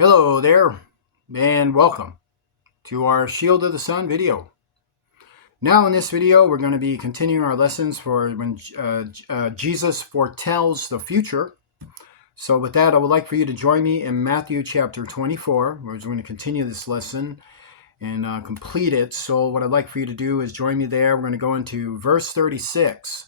Hello there, and welcome to our Shield of the Sun video. Now in this video, we're going to be continuing our lessons for when Jesus foretells the future. So with that, I would like for you to join me in Matthew chapter 24. We're going to continue this lesson and complete it. So what I'd like for you to do is join me there. We're going to go into verse 36.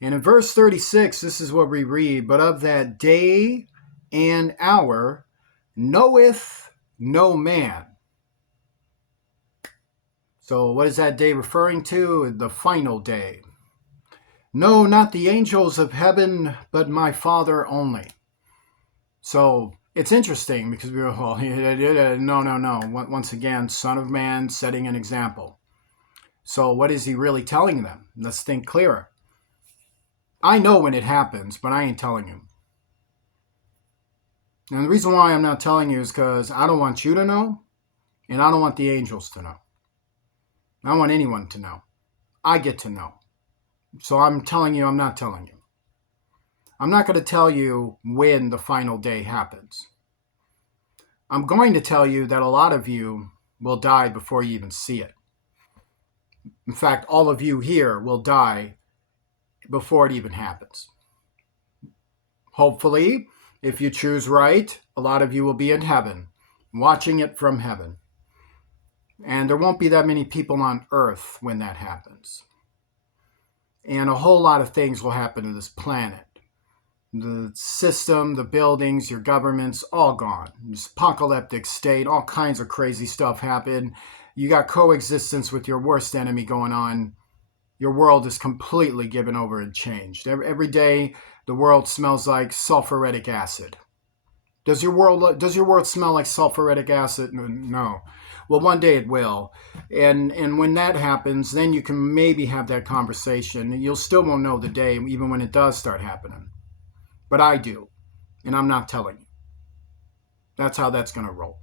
And in verse 36, this is what we read, "But of that day and hour knoweth no man." So what is that day referring to? The final day. "No, not the angels of heaven, but my Father only." So it's interesting because we were, no. Once again, Son of Man setting an example. So what is he really telling them? Let's think clearer. I know when it happens, but I ain't telling you. And the reason why I'm not telling you is because I don't want you to know, and I don't want the angels to know. I don't want anyone to know. I get to know. So I'm telling you, I'm not telling you. I'm not going to tell you when the final day happens. I'm going to tell you that a lot of you will die before you even see it. In fact, all of you here will die before it even happens. Hopefully, if you choose right, a lot of you will be in heaven, watching it from heaven. And there won't be that many people on earth when that happens. And a whole lot of things will happen to this planet. The system, the buildings, your governments, all gone. This apocalyptic state, all kinds of crazy stuff happen. You got coexistence with your worst enemy going on. Your world is completely given over and changed. Every day, the world smells like sulfuric acid. Does your world smell like sulfuric acid? No. Well, one day it will. And when that happens, then you can maybe have that conversation. You'll still won't know the day, even when it does start happening. But I do, and I'm not telling you. That's how that's going to roll.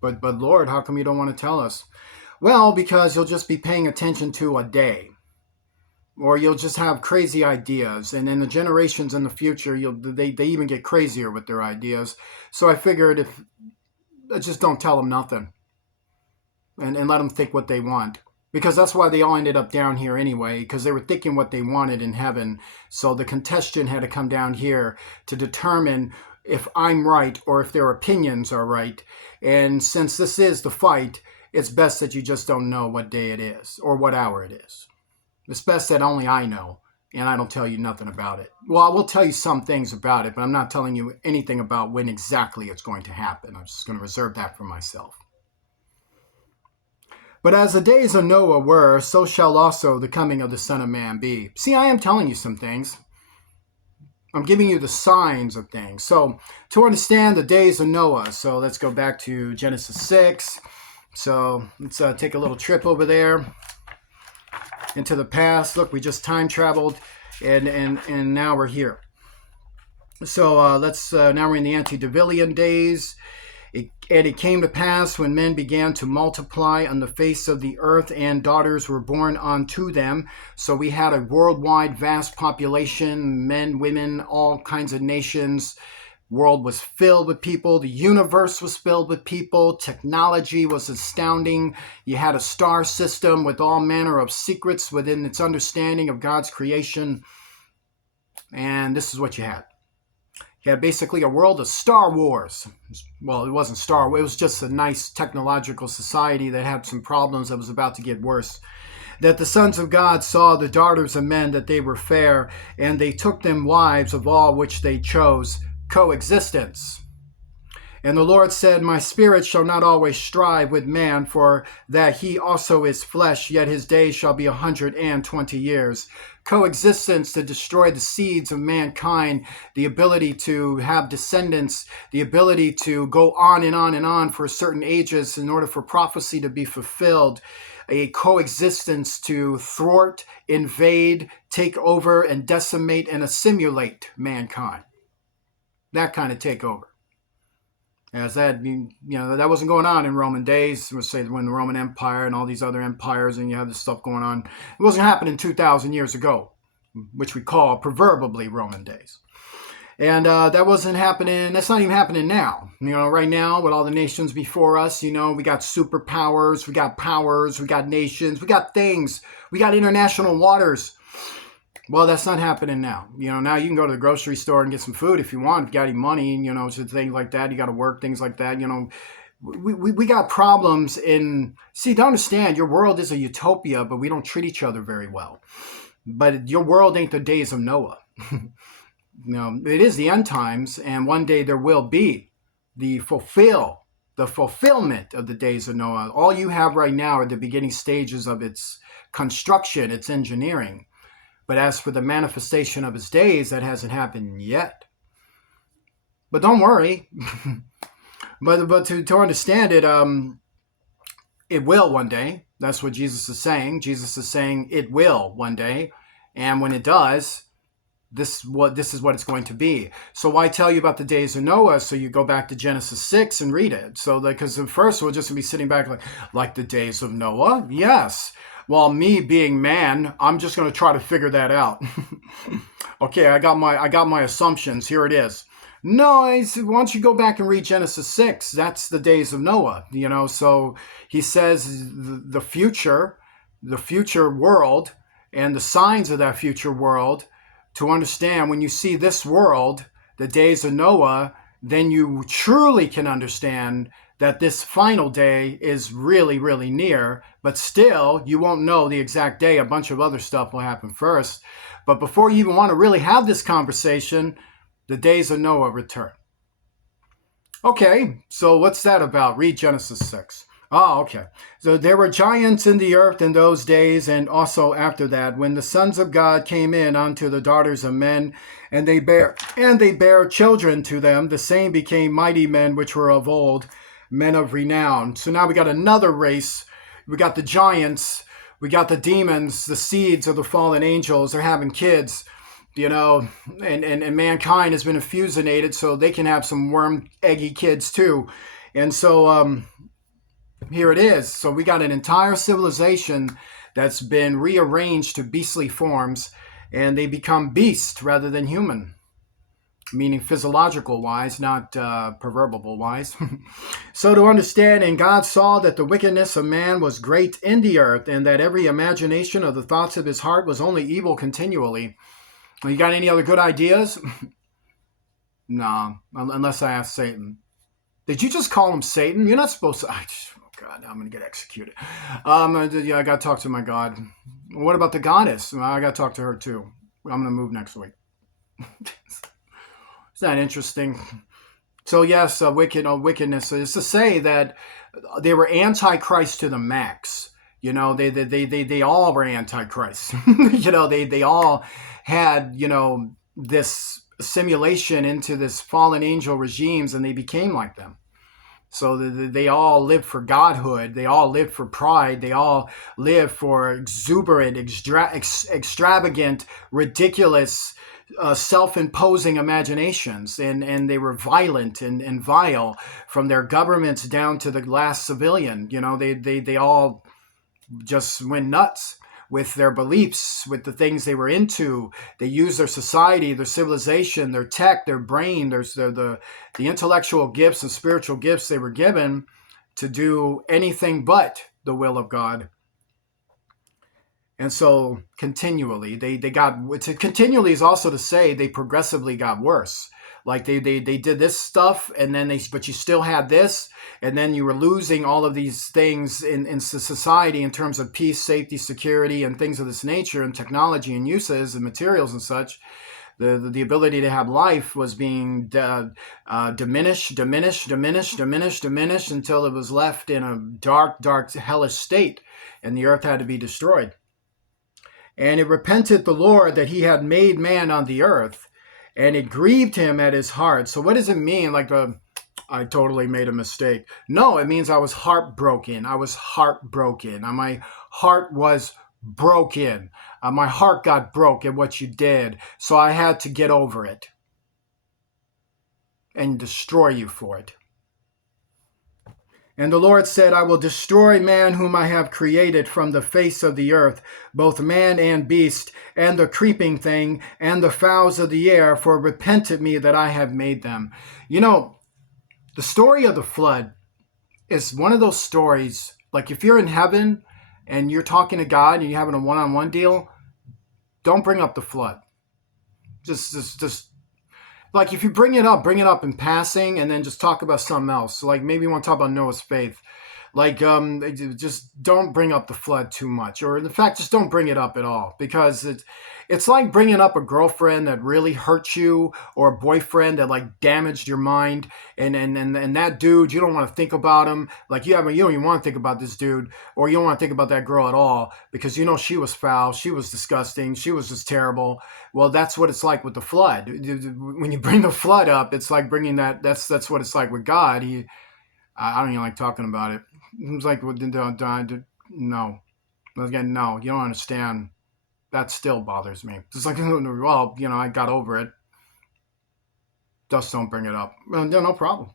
But Lord, how come you don't want to tell us? Well, because you'll just be paying attention to a day. Or you'll just have crazy ideas. And then the generations in the future, they even get crazier with their ideas. So I figured if just don't tell them nothing. And let them think what they want. Because that's why they all ended up down here anyway, because they were thinking what they wanted in heaven. So the contestant had to come down here to determine if I'm right or if their opinions are right. And since this is the fight, it's best that you just don't know what day it is or what hour it is. It's best that only I know, and I don't tell you nothing about it. Well, I will tell you some things about it, but I'm not telling you anything about when exactly it's going to happen. I'm just going to reserve that for myself. "But as the days of Noah were, so shall also the coming of the Son of Man be." See, I am telling you some things. I'm giving you the signs of things. So to understand the days of Noah, so let's go back to Genesis 6. So let's take a little trip over there into the past. Look, we just time traveled, and now we're here. So now we're in the antediluvian days. And it came to pass when men began to multiply on the face of the earth, and daughters were born unto them. So we had a worldwide vast population, men, women, all kinds of nations. World was filled with people. The universe was filled with people. Technology was astounding. You had a star system with all manner of secrets within its understanding of God's creation. And this is what you had. You had basically a world of Star Wars. Well, it wasn't Star Wars. It was just a nice technological society that had some problems that was about to get worse. "That the sons of God saw the daughters of men, that they were fair, and they took them wives of all which they chose." Coexistence. "And the Lord said, My spirit shall not always strive with man, for that he also is flesh, yet his days shall be 120 years. Coexistence to destroy the seeds of mankind, the ability to have descendants, the ability to go on and on and on for certain ages in order for prophecy to be fulfilled. A coexistence to thwart, invade, take over, and decimate and assimilate mankind. That kind of takeover. As that, that wasn't going on in Roman days. Let's say when the Roman Empire and all these other empires, and you have this stuff going on. It wasn't happening 2,000 years ago, which we call proverbially Roman days. And that wasn't happening. That's not even happening now. Right now, with all the nations before us, we got superpowers, we got powers, we got nations, we got things, we got international waters. Well, that's not happening now. Now you can go to the grocery store and get some food if you want. If you got any money, so things like that. You got to work, things like that. We got problems see, to understand, your world is a utopia, but we don't treat each other very well. But your world ain't the days of Noah. It is the end times, and one day there will be the fulfillment of the days of Noah. All you have right now are the beginning stages of its construction, its engineering. But as for the manifestation of his days, that hasn't happened yet. But don't worry. but to understand it, it will one day. That's what Jesus is saying. Jesus is saying it will one day, and when it does, this is what it's going to be. So why tell you about the days of Noah? So you go back to Genesis 6 and read it. So because at first we're just gonna be sitting back like the days of Noah. Yes. Well, me being man, I'm just gonna try to figure that out. Okay, I got my assumptions. Here it is. No, I said, why don't you go back and read Genesis 6? That's the days of Noah. So he says the future world and the signs of that future world. To understand, when you see this world, the days of Noah, then you truly can understand that this final day is really, really near. But still, you won't know the exact day. A bunch of other stuff will happen first. But before you even want to really have this conversation, the days of Noah return. Okay, so what's that about? Read Genesis 6. Oh, okay. So there were giants in the earth in those days, and also after that, when the sons of God came in unto the daughters of men, and they bare children to them. The same became mighty men which were of old, men of renown. So now we got another race. We got the giants, we got the demons, the seeds of the fallen angels. They're having kids. And mankind has been fusionated so they can have some worm eggy kids too. And so here it is. So we got an entire civilization that's been rearranged to beastly forms, and they become beast rather than human, meaning physiological wise, not proverbial wise. So to understand, and God saw that the wickedness of man was great in the earth, and that every imagination of the thoughts of his heart was only evil continually. Well, you got any other good ideas? Nah, unless I ask Satan. Did you just call him Satan? You're not supposed to. Oh God, I'm gonna get executed. Yeah, I gotta talk to my God. What about the goddess? I gotta talk to her too. I'm gonna move next week. Isn't that interesting? So yes, wickedness is to say that they were antichrist to the max. They all were antichrist. They all had this assimilation into this fallen angel regimes, and they became like them. So they all lived for godhood. They all lived for pride. They all lived for exuberant, extravagant, ridiculous, self-imposing imaginations, and they were violent and vile, from their governments down to the last civilian. They all just went nuts with their beliefs, with the things they were into. They used their society, their civilization, their tech, their brain, the intellectual gifts and spiritual gifts they were given to do anything but the will of God. And so continually, they got, to continually is also to say they progressively got worse. Like they did this stuff, and then but you still had this, and then you were losing all of these things in society in terms of peace, safety, security, and things of this nature, and technology and uses and materials and such. The ability to have life was being diminished until it was left in a dark, hellish state, and the earth had to be destroyed. And it repented the Lord that he had made man on the earth, and it grieved him at his heart. So what does it mean? I totally made a mistake. No, it means I was heartbroken. I was heartbroken. My heart was broken. My heart got broke at what you did. So I had to get over it and destroy you for it. And the Lord said, I will destroy man whom I have created from the face of the earth, both man and beast, and the creeping thing, and the fowls of the air, for repented me that I have made them. You know, the story of the flood is one of those stories, like if you're in heaven and you're talking to God and you're having a one-on-one deal, don't bring up the flood. Just like if you bring it up in passing, and then just talk about something else. So like maybe you want to talk about Noah's faith. Like just don't bring up the flood too much, or in fact, just don't bring it up at all, because it's like bringing up a girlfriend that really hurt you, or a boyfriend that like damaged your mind, and that dude, you don't want to think about him. Like you don't even want to think about this dude, or you don't want to think about that girl at all, because you know she was foul, she was disgusting, she was just terrible. Well, that's what it's like with the flood. When you bring the flood up, it's like bringing that. That's what it's like with God. I don't even like talking about it. It's like, no. Again, no, you don't understand. That still bothers me. It's like, well, I got over it. Just don't bring it up. No problem.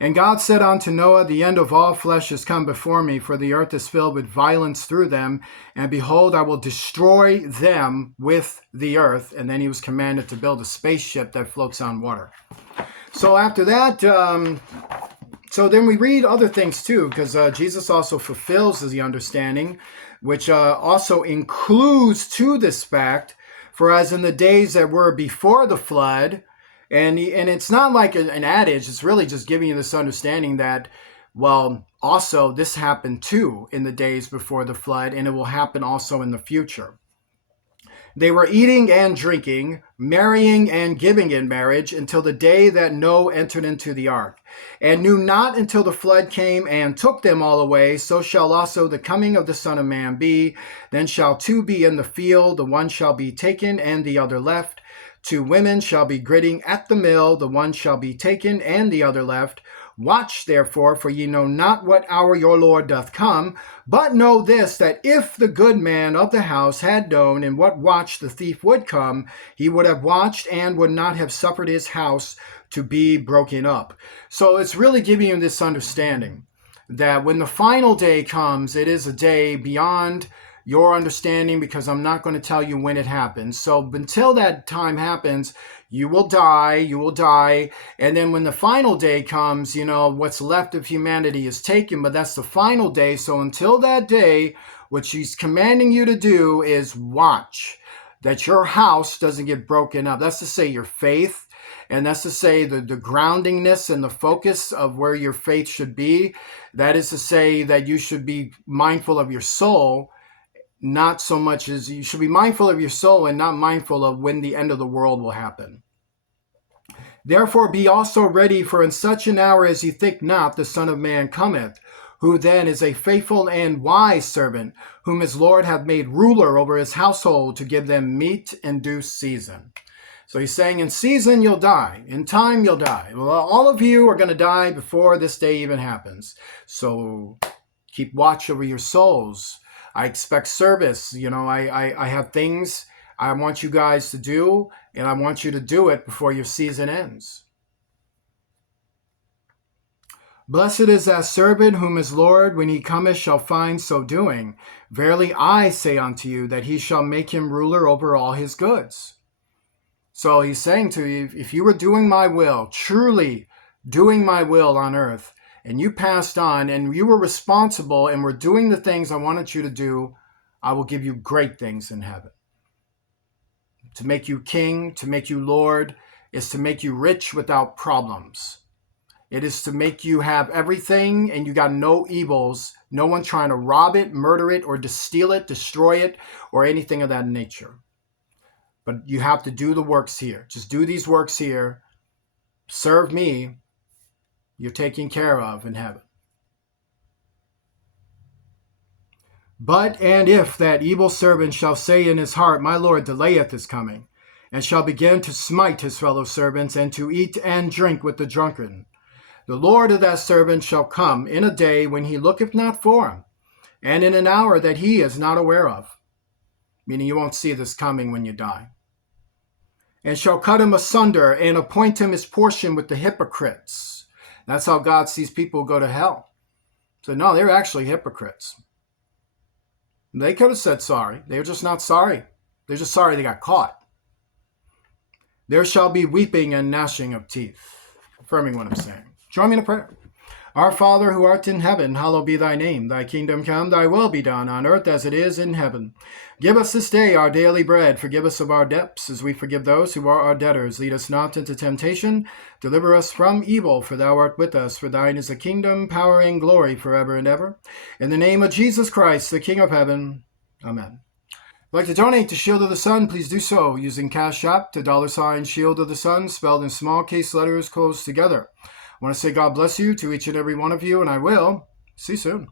And God said unto Noah, the end of all flesh is come before me, for the earth is filled with violence through them. And behold, I will destroy them with the earth. And then he was commanded to build a spaceship that floats on water. So after that, so then we read other things too, because Jesus also fulfills the understanding, which also includes to this fact, for as in the days that were before the flood, and it's not like an adage, it's really just giving you this understanding that, well, also this happened too in the days before the flood, and it will happen also in the future. They were eating and drinking, marrying and giving in marriage, until the day that Noah entered into the ark, and knew not until the flood came and took them all away. So shall also the coming of the Son of Man be. Then shall two be in the field, the one shall be taken and the other left. Two women shall be gritting at the mill, the one shall be taken and the other left. Watch therefore, for ye know not what hour your Lord doth come. But know this, that if the good man of the house had known in what watch the thief would come, he would have watched and would not have suffered his house to be broken up. So it's really giving you this understanding that when the final day comes, it is a day beyond your understanding, because I'm not going to tell you when it happens. So until that time happens, you will die. And then when the final day comes, what's left of humanity is taken, but that's the final day. So until that day, what she's commanding you to do is watch that your house doesn't get broken up. That's to say your faith, and that's to say the groundingness and the focus of where your faith should be. That is to say that you should be mindful of your soul, not so much as you should be mindful of your soul and not mindful of when the end of the world will happen. Therefore be also ready, for in such an hour as ye think not, the Son of Man cometh, who then is a faithful and wise servant, whom his Lord hath made ruler over his household, to give them meat in due season. So he's saying in season you'll die, in time you'll die. Well, all of you are going to die before this day even happens. So keep watch over your souls. I expect service. I have things I want you guys to do, and I want you to do it before your season ends. Blessed is that servant whom his Lord, when he cometh, shall find so doing. Verily I say unto you, that he shall make him ruler over all his goods. So he's saying to you, if you were doing my will, truly doing my will on earth, and you passed on, and you were responsible and were doing the things I wanted you to do, I will give you great things in heaven. To make you king, to make you Lord, is to make you rich without problems. It is to make you have everything and you got no evils, no one trying to rob it, murder it, or to steal it, destroy it, or anything of that nature. But you have to do the works here. Just do these works here. Serve me. You're taken care of in heaven. But, and if that evil servant shall say in his heart, my Lord delayeth his coming, and shall begin to smite his fellow servants, and to eat and drink with the drunken, the Lord of that servant shall come in a day when he looketh not for him, and in an hour that he is not aware of. Meaning you won't see this coming when you die. And shall cut him asunder, and appoint him his portion with the hypocrites. That's how God sees people go to hell. So no, they're actually hypocrites. They could have said sorry. They're just not sorry. They're just sorry they got caught. There shall be weeping and gnashing of teeth. Affirming what I'm saying. Join me in a prayer. Our Father, who art in heaven, hallowed be thy name. Thy kingdom come, thy will be done, on earth as it is in heaven. Give us this day our daily bread. Forgive us of our debts, as we forgive those who are our debtors. Lead us not into temptation. Deliver us from evil, for thou art with us. For thine is the kingdom, power, and glory forever and ever. In the name of Jesus Christ, the King of heaven. Amen. If you'd like to donate to Shield of the Sun, please do so using Cash App to $ Shield of the Sun, spelled in small case letters closed together. I want to say God bless you to each and every one of you, and I will see you soon.